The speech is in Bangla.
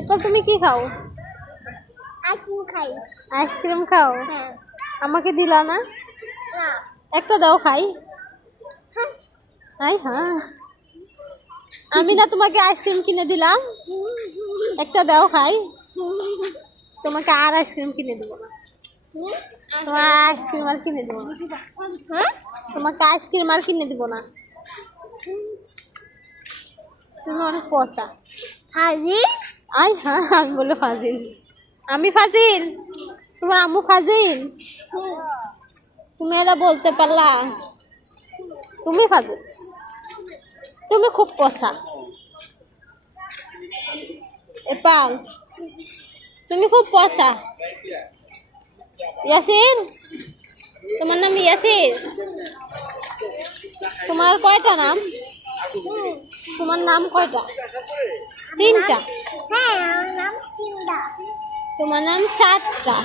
এরপর তুমি কি খাও? আইসক্রিম খাই। আইসক্রিম খাও? হ্যাঁ। আমাকে দিলা না? না। একটা দাও খাই। আই হ্যাঁ, আমি না তোমাকে আইসক্রিম কিনে দিলাম, একটা দাও খাই। তোমাকে আর আইসক্রিম কিনে দেবো না, তোমার আইসক্রিম আর কিনে দেবো না, তোমাকে আইসক্রিম আর কিনে দেবো না। তুমি অনেক পচা। ফাজিল। আই হ্যাঁ, আমি বলে ফাজিল? আমি ফাজিল? তোমার আম্মু ফাজিল? তুমি এরা বলতে পারলা? তুমি ফাজিল, তুমি খুব পচা। এপাল, তুমি খুব পচা। ইয়াসিন, তোমার নাম ইয়াসিন? তোমার কয়টা নাম? তোমার নাম কয়টা? তিনটা? হ্যাঁ, আমার নাম সিন্দা। তোমার নাম চারটা।